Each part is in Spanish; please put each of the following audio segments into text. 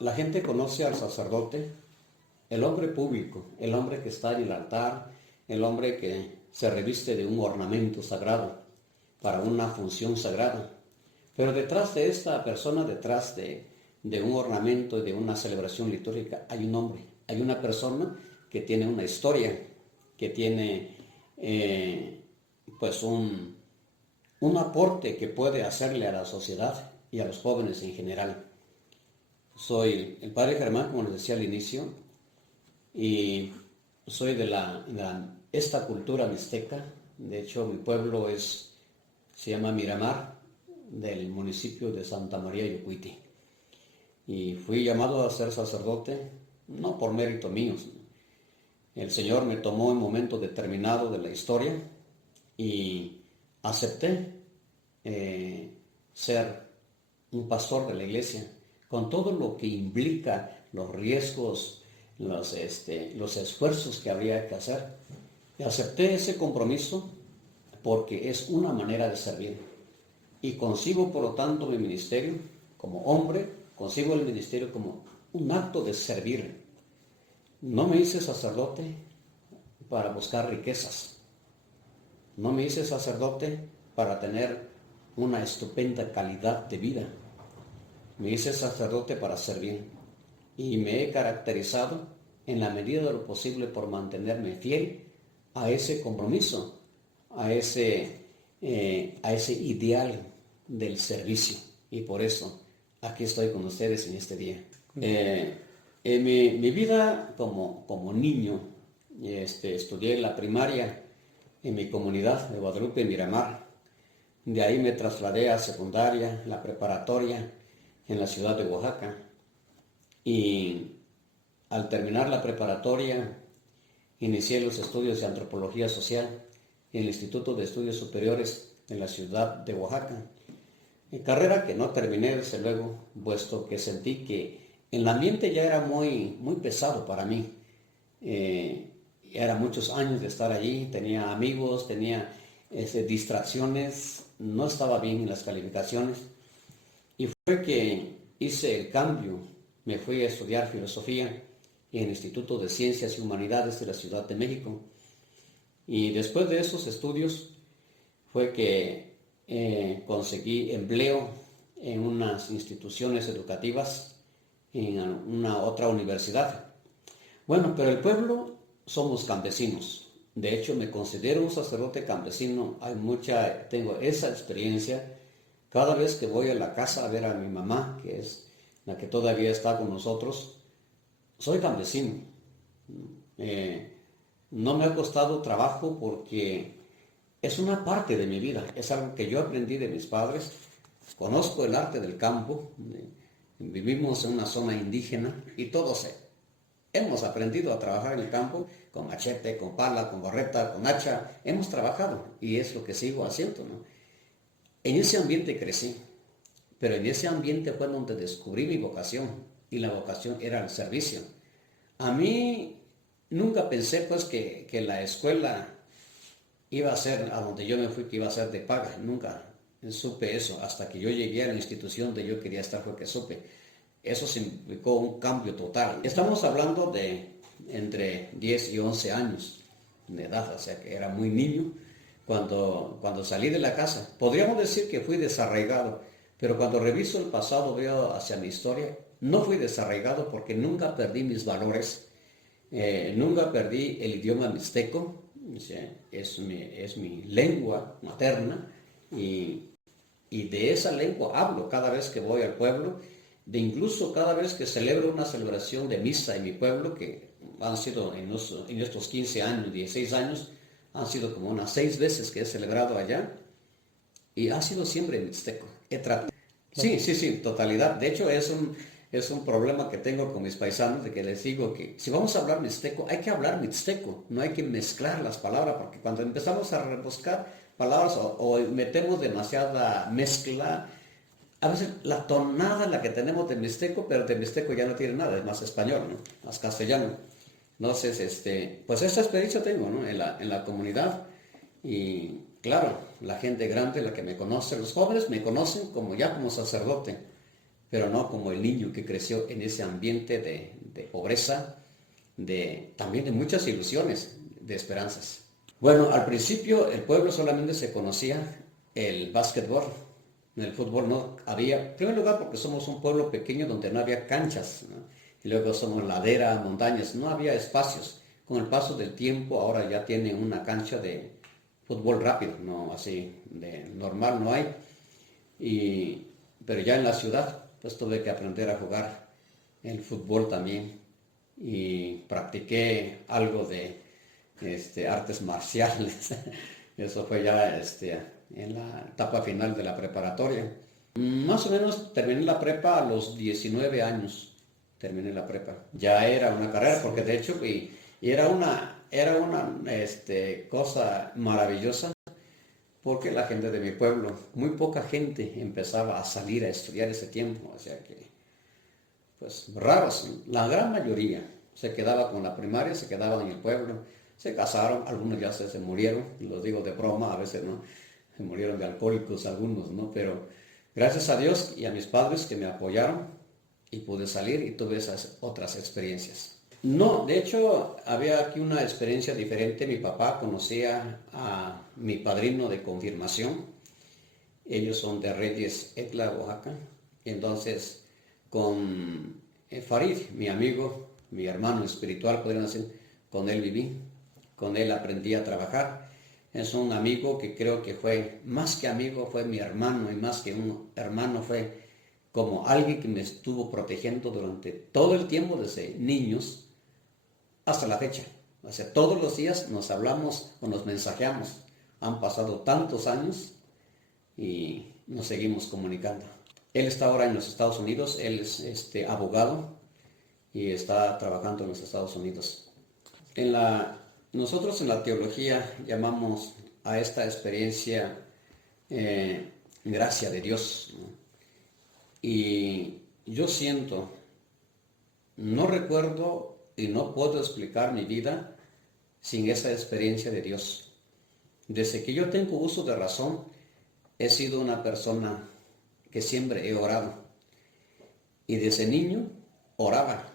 La gente conoce al sacerdote, el hombre público, el hombre que está en el altar, el hombre que se reviste de un ornamento sagrado para una función sagrada. Pero detrás de esta persona, detrás de un ornamento, de una celebración litúrgica, hay un hombre, hay una persona que tiene una historia, que tiene pues un aporte que puede hacerle a la sociedad y a los jóvenes en general. Soy el padre Germán, como les decía al inicio, y soy de esta cultura mixteca. De hecho, mi pueblo se llama Miramar, del municipio de Santa María Yocuiti. Y fui llamado a ser sacerdote, no por mérito mío. El Señor me tomó en un momento determinado de la historia y acepté ser un pastor de la iglesia, con todo lo que implica, los riesgos, los esfuerzos que habría que hacer. Y acepté ese compromiso porque es una manera de servir. Y concibo, por lo tanto, mi ministerio como hombre, concibo el ministerio como un acto de servir. No me hice sacerdote para buscar riquezas. No me hice sacerdote para tener una estupenda calidad de vida. Me hice sacerdote para servir. Y me he caracterizado en la medida de lo posible por mantenerme fiel a ese compromiso, a ese ideal del servicio. Y por eso aquí estoy con ustedes en este día. En mi vida como niño, estudié la primaria en mi comunidad de Guadalupe, Miramar. De ahí me trasladé a secundaria, la preparatoria en la ciudad de Oaxaca. Y al terminar la preparatoria, inicié los estudios de antropología social en el Instituto de Estudios Superiores en la ciudad de Oaxaca. Carrera que no terminé, desde luego, puesto que sentí que el ambiente ya era muy, muy pesado para mí. Era muchos años de estar allí, tenía amigos, tenía distracciones, no estaba bien en las calificaciones. Y fue que hice el cambio, me fui a estudiar filosofía en el Instituto de Ciencias y Humanidades de la Ciudad de México. Y después de esos estudios fue que conseguí empleo en unas instituciones educativas, en una otra universidad. Bueno, pero el pueblo somos campesinos. De hecho, me considero un sacerdote campesino. Tengo esa experiencia. Cada vez que voy a la casa a ver a mi mamá, que es la que todavía está con nosotros, soy campesino. No me ha costado trabajo porque es una parte de mi vida, es algo que yo aprendí de mis padres. Conozco el arte del campo, vivimos en una zona indígena y todos hemos aprendido a trabajar en el campo con machete, con pala, con gorreta, con hacha. Hemos trabajado y es lo que sigo haciendo, ¿no? En ese ambiente crecí, pero en ese ambiente fue donde descubrí mi vocación y la vocación era el servicio. A mí nunca pensé pues que la escuela iba a ser, a donde yo me fui, que iba a ser de paga. Nunca supe eso. Hasta que yo llegué a la institución donde yo quería estar fue que supe. Eso significó un cambio total. Estamos hablando de entre 10 y 11 años de edad, o sea que era muy niño cuando salí de la casa. Podríamos decir que fui desarraigado, pero cuando reviso el pasado, veo hacia mi historia, no fui desarraigado porque nunca perdí mis valores, nunca perdí el idioma mixteco. O sea, es mi lengua materna y de esa lengua hablo cada vez que voy al pueblo, de incluso cada vez que celebro una celebración de misa en mi pueblo, que han sido en estos 15 años, 16 años, han sido como unas 6 veces que he celebrado allá, y ha sido siempre en mixteco. Sí, sí, sí, totalidad. De hecho, es un problema que tengo con mis paisanos, de que les digo que si vamos a hablar mixteco, hay que hablar mixteco, no hay que mezclar las palabras, porque cuando empezamos a rebuscar palabras o metemos demasiada mezcla, a veces la tonada la que tenemos de mixteco, pero de mixteco ya no tiene nada, es más español, ¿no? Más castellano. Entonces, pues esta experiencia tengo, ¿no? En la comunidad. Y claro, la gente grande, la que me conoce, los jóvenes me conocen como sacerdote, pero no como el niño que creció en ese ambiente de pobreza, también de muchas ilusiones, de esperanzas. Bueno, al principio el pueblo solamente se conocía el básquetbol. En el fútbol no había, en primer lugar porque somos un pueblo pequeño donde no había canchas, ¿no? Y luego somos ladera, montañas, no había espacios. Con el paso del tiempo ahora ya tienen una cancha de fútbol rápido, no así de normal no hay. Pero ya en la ciudad pues tuve que aprender a jugar el fútbol también y practiqué algo de artes marciales. Eso fue ya en la etapa final de la preparatoria. Más o menos terminé la prepa a los 19 años. Terminé la prepa. Ya era una carrera, porque de hecho y era una cosa maravillosa, porque la gente de mi pueblo, muy poca gente empezaba a salir a estudiar ese tiempo. O sea que, pues raros, la gran mayoría se quedaba con la primaria, se quedaban en el pueblo, se casaron, algunos ya se murieron, lo digo de broma, a veces no, se murieron de alcohólicos algunos, ¿no? Pero gracias a Dios y a mis padres que me apoyaron y pude salir y tuve esas otras experiencias. No, de hecho había aquí una experiencia diferente. Mi papá conocía a mi padrino de confirmación. Ellos son de Reyes, Etla, Oaxaca. Entonces, con Farid, mi amigo, mi hermano espiritual, podrían decir, con él viví, con él aprendí a trabajar. Es un amigo que creo que fue, más que amigo, fue mi hermano, y más que un hermano fue como alguien que me estuvo protegiendo durante todo el tiempo, desde niños hasta la fecha. O sea, todos los días nos hablamos o nos mensajeamos. Han pasado tantos años y nos seguimos comunicando. Él está ahora en los Estados Unidos, él es abogado y está trabajando en los Estados Unidos. Nosotros en la teología llamamos a esta experiencia gracia de Dios, ¿no? Y yo siento, no recuerdo y no puedo explicar mi vida sin esa experiencia de Dios. Desde que yo tengo uso de razón, he sido una persona que siempre he orado. Y desde niño oraba.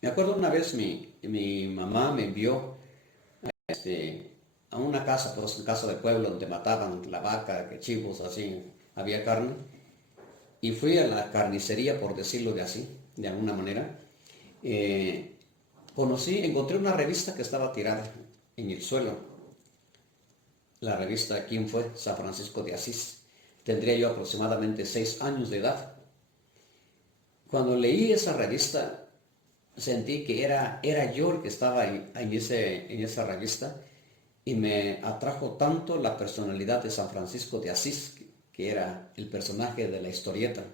Me acuerdo una vez mi mamá me envió a una casa, pues una casa de pueblo donde mataban la vaca, que chivos, así, había carne. Y fui a la carnicería, por decirlo de alguna manera. Encontré una revista que estaba tirada en el suelo. La revista ¿Quién fue? San Francisco de Asís. Tendría yo aproximadamente 6 años de edad. Cuando leí esa revista, sentí que era yo el que estaba en esa revista, y me atrajo tanto la personalidad de San Francisco de Asís, que era el personaje de la historieta.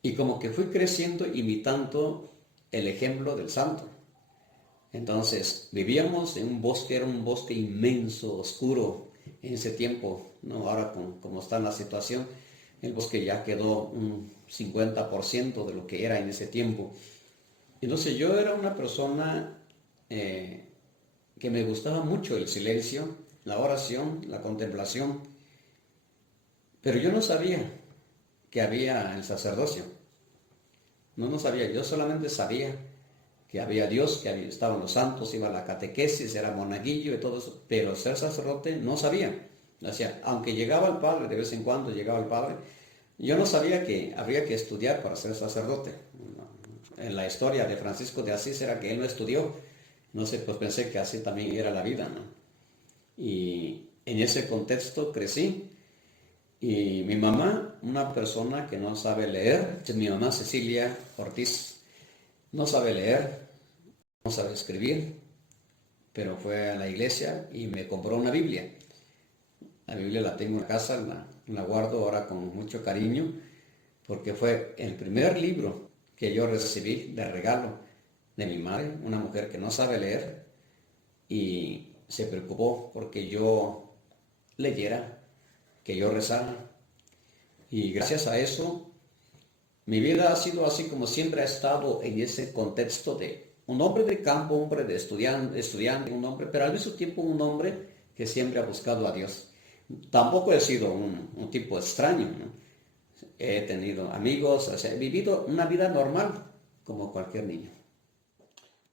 Y como que fui creciendo imitando el ejemplo del santo. Entonces, vivíamos en un bosque, era un bosque inmenso, oscuro en ese tiempo, ¿no? Ahora como está la situación, el bosque ya quedó un 50% de lo que era en ese tiempo. Entonces yo era una persona que me gustaba mucho el silencio, la oración, la contemplación, pero yo no sabía que había el sacerdocio. No sabía, yo solamente sabía que había Dios, estaban los santos, iba a la catequesis, era monaguillo y todo eso, pero ser sacerdote no sabía. O sea, aunque llegaba el padre, de vez en cuando llegaba el padre, yo no sabía que habría que estudiar para ser sacerdote. En la historia de Francisco de Asís era que él no estudió. No sé, pues pensé que así también era la vida, ¿no? Y en ese contexto crecí. Y mi mamá, una persona que no sabe leer, mi mamá Cecilia Ortiz, no sabe leer, no sabe escribir, pero fue a la iglesia y me compró una Biblia. La Biblia la tengo en casa, la guardo ahora con mucho cariño, porque fue el primer libro que yo recibí de regalo de mi madre, una mujer que no sabe leer, y se preocupó porque yo leyera, que yo rezara. Y gracias a eso, mi vida ha sido así, como siempre ha estado en ese contexto de un hombre de campo, un hombre de estudiante, un hombre, pero al mismo tiempo un hombre que siempre ha buscado a Dios. Tampoco he sido un tipo extraño, ¿no? he tenido amigos, o sea, he vivido una vida normal como cualquier niño.